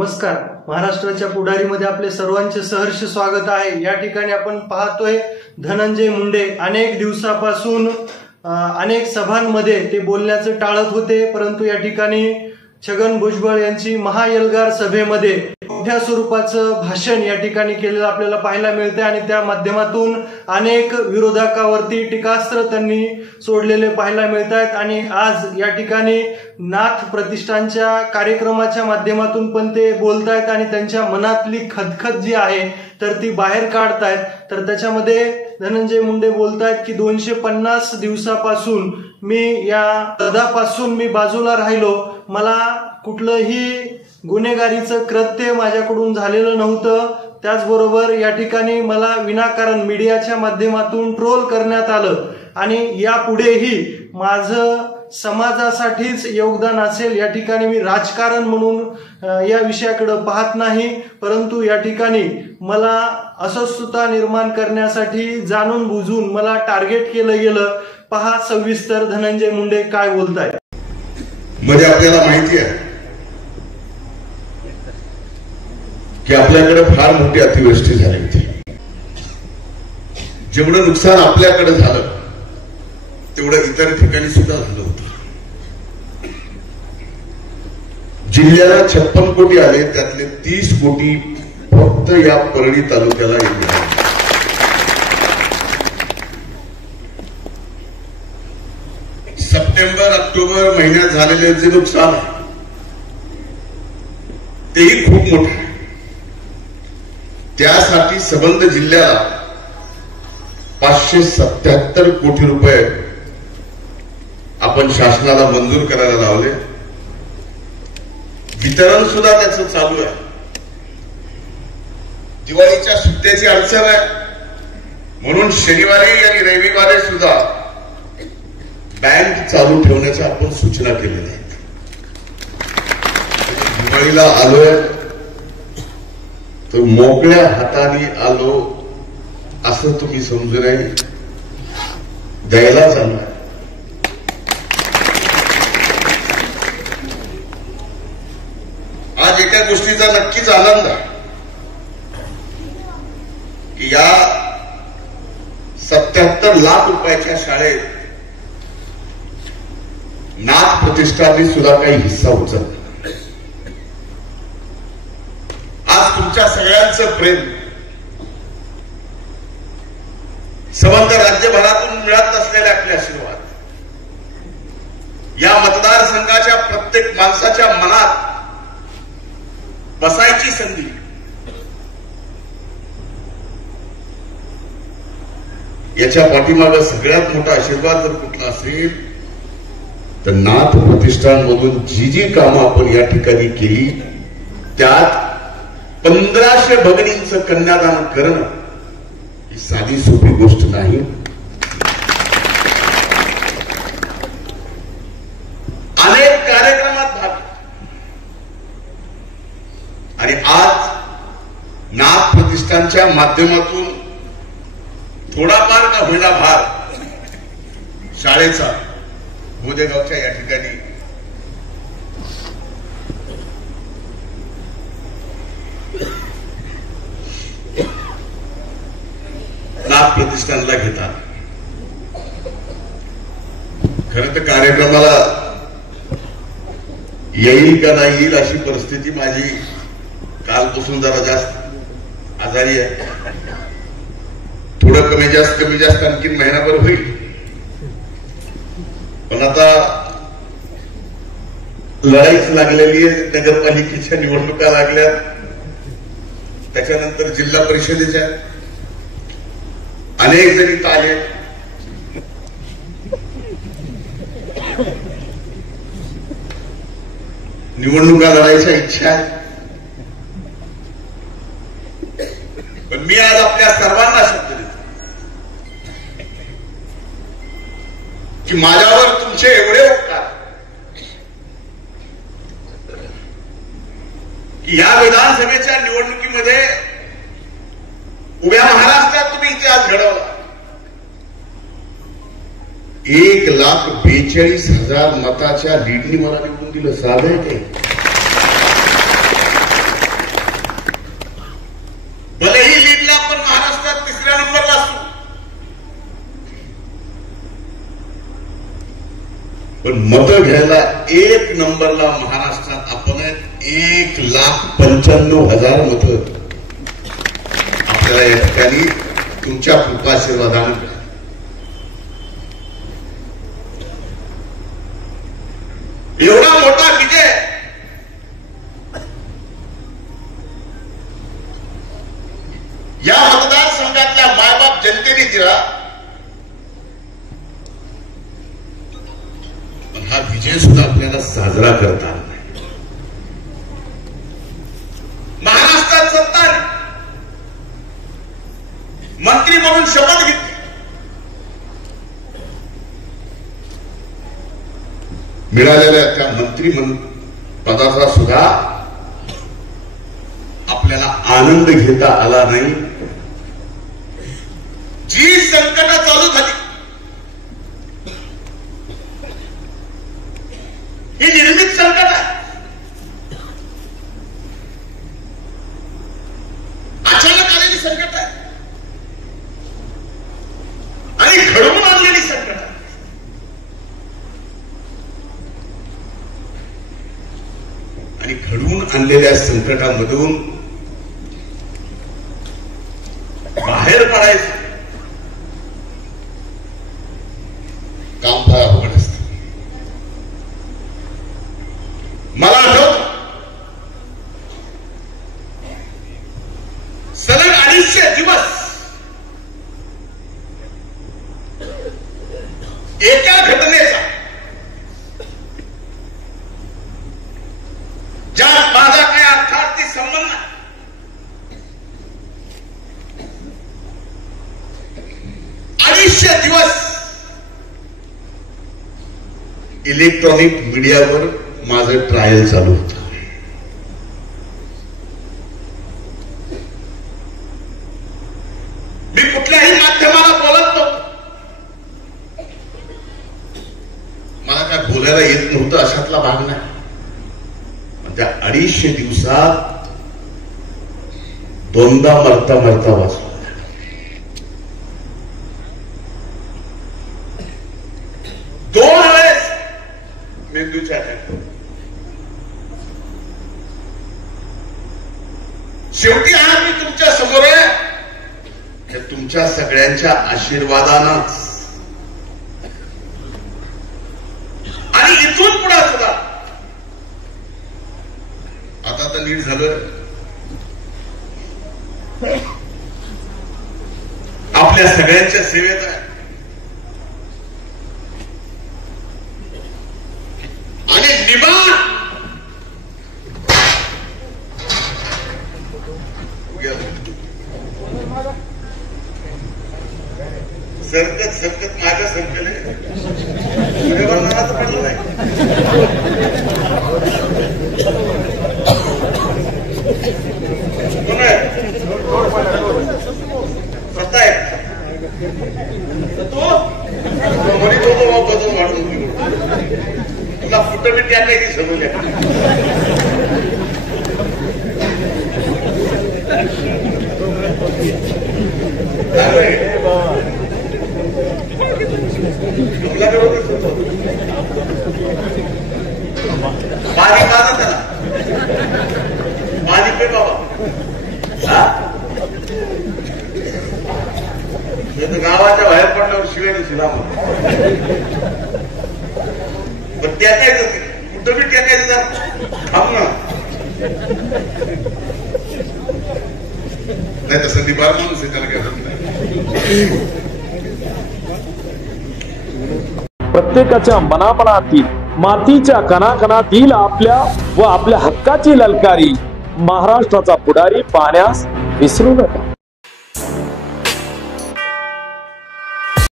नमस्कार. महाराष्ट्राच्या पुढारीमध्ये आपले सर्वांचे सहर्ष स्वागत आहे. या ठिकाणी आपण पाहतोय धनंजय मुंडे अनेक दिवसापासून अनेक सभांमध्ये ते बोलण्याचं टाळत होते, परंतु या ठिकाणी छगन भुजबळ यांची महाएल्गार सभेमध्ये मोठ्या स्वरूपाचं भाषण या ठिकाणी केलेलं आपल्याला पाहायला मिळते आणि त्या माध्यमातून अनेक विरोधकावरती टीकास्त्र त्यांनी सोडलेले पाहायला मिळत आहेत. आणि आज या ठिकाणी नाथ प्रतिष्ठानच्या कार्यक्रमाच्या माध्यमातून पण ते बोलतायत आणि त्यांच्या मनातली खदखद जी आहे तर ती बाहेर काढतायत. तर त्याच्यामध्ये धनंजय मुंडे बोलतायत की 250 दिवसापासून मी या पदापासून मी बाजूला राहिलो, मला कुठलंही गुन्हेगारीचं कृत्य माझ्याकडून झालेलं नव्हतं. त्याचबरोबर या ठिकाणी मला विनाकारण मीडियाच्या माध्यमातून ट्रोल करण्यात आलं आणि यापुढेही माझं समाजासाठीच योगदान असेल. या ठिकाणी मी राजकारण म्हणून या विषयाकडे पाहत नाही, परंतु या ठिकाणी मला अस्वस्थता निर्माण करण्यासाठी जाणून बुजून मला टार्गेट केलं गेलं. पहा सविस्तर धनंजय मुंडे काय बोलतायत. म्हणजे आपल्याला माहिती आहे की आपल्याकडे फार मोठी अतिवृष्टी झाली होती. जेवढं नुकसान आपल्याकडे झालं तेवढं इतर ठिकाणी सुद्धा झालं होतं. जिल्ह्याला 56 कोटी आले, त्यातले 30 कोटी फक्त या परळी तालुक्याला येते. सप्टेंबर ऑक्टोबर महिन्यात झालेले जे नुकसान आहे तेही खूप मोठे आहे. त्यासाठी संबंध जिल्ह्याला 577 कोटी रुपये आपण शासनाला मंजूर करायला लावले. वितरण सुद्धा त्याचं चालू आहे. दिवाळीच्या सुट्ट्याची अडचण आहे म्हणून शनिवारी आणि रविवारी सुद्धा बँक चालू ठेवण्याच्या आपण सूचना केलेल्या आहेत. दिवाळीला आलोय तर मोकळ्या हाताने आलो असं तुम्ही समजू नये, द्यायला चालणार. आज एका गोष्टीचा नक्कीच आनंद आहे की या 77 लाख रुपयाच्या शाळेत नाथ प्रतिष्ठानने सुद्धा काही हिस्सा उचलला. आज तुमच्या सगळ्यांचं प्रेम संबंध राज्यभरातून मिळत असलेले आपले आशीर्वाद या मतदारसंघाच्या प्रत्येक माणसाच्या मनात बसायची संधी. याच्या पाठीमागे सगळ्यात मोठा आशीर्वाद जर कुठला असेल तर नाथ प्रतिष्ठानमधून जी कामं आपण या ठिकाणी केली त्यात 1500 भगिनींचं कन्यादान करणं ही साधी सोपी गोष्ट नाही. अनेक कार्यक्रमात भाग आणि आज नाथ प्रतिष्ठानच्या माध्यमातून थोडाफार का होईना भार शाळेचा बोदेगावच्या या ठिकाणी नाथ प्रतिष्ठानला घेतात. खरं तर कार्यक्रमाला येईल का नाही येईल अशी परिस्थिती माझी कालपासून जरा जास्त आजारी आहे. थोडं कमी जास्त आणखी महिनाभर होईल. पण आता लढाईच लागलेली आहे. नगरपालिकेच्या निवडणुका लागल्या, त्याच्यानंतर जिल्हा परिषदेच्या अनेक जणी आले. निवडणुका लढायच्या इच्छा आहे. पण मी आज आपल्या सर्वांना शब्द देतो की माझ्यावर तुमचे एवढे उपकार की या विधानसभेच्या निवडणुकीमध्ये उभ्या महाराष्ट्रात तुम्ही इतिहास घडवला. 1,42,000 मताच्या लीडनी मला निवडून दिलं. साधं आहे ते. पण मतं घ्यायला 1 नंबरला महाराष्ट्रात आपण 1,95,000 मतं आपल्याला या ठिकाणी तुमच्या कृपाशीर्वादाने एवढा मोठा विजय या मतदारसंघातल्या मायबाप जनतेने दिला. पण हा विजय सुद्धा आपल्याला साजरा करता आला नाही. महाराष्ट्रात सत्ता मंत्री म्हणून शपथ घेतली. मिळालेल्या त्या मंत्री पदाचा सुद्धा आपल्याला आनंद घेता आला नाही. जी संकट चालू झाली ही निर्मित संकट आहे. अचानक आलेली संकट आहे आणि घडवून आणलेली संकट आहे. आणि घडवून आणलेल्या संकटामधून बाहेर पडायचं काम फार अवघड असतं. मला आठवतं सलग 250 दिवस एका घटनेचा ज्यात माझा काही अर्थार्थी संबंध नाही, 250 दिवस इलेक्ट्रॉनिक मीडियावर माझं ट्रायल चालू होतं. मी कुठल्याही माध्यमाला बोलत नव्हतो. मला काय बोलायला येत नव्हतं अशातला भाग नाही. त्या 250 दिवसात 2दा मरता वाचलो. 2 वेळेस मेंदूच्या अटॅक. शेवटी आज मी तुमच्या समोर आहे हे तुमच्या सगळ्यांच्या आशीर्वादानंच. आणि इथून पुढे सुद्धा आता तर नीट झालं. आपल्या सगळ्यांच्या सेवेत आहे. आणि निमान सरकत माझ्या संपले पडलं नाही. स्वतः तुला कुठं बी त्या काही समजल्या. पाणी पाजा त्याला पाणी पे बाबा. गावाच्या बाहेर पडल्यावर शिवाय शिला पण टेकायचं कुठं बी टेकायचं थांब ना. नाही तर संदीपार माणूस आहे त्याला काय होत नाही. प्रत्येकाच्या मनामनातील मातीच्या कणाकणातील आपल्या व आपल्या हक्काची ललकारी महाराष्ट्राचा पुढारी पाहण्यास विसरू नका.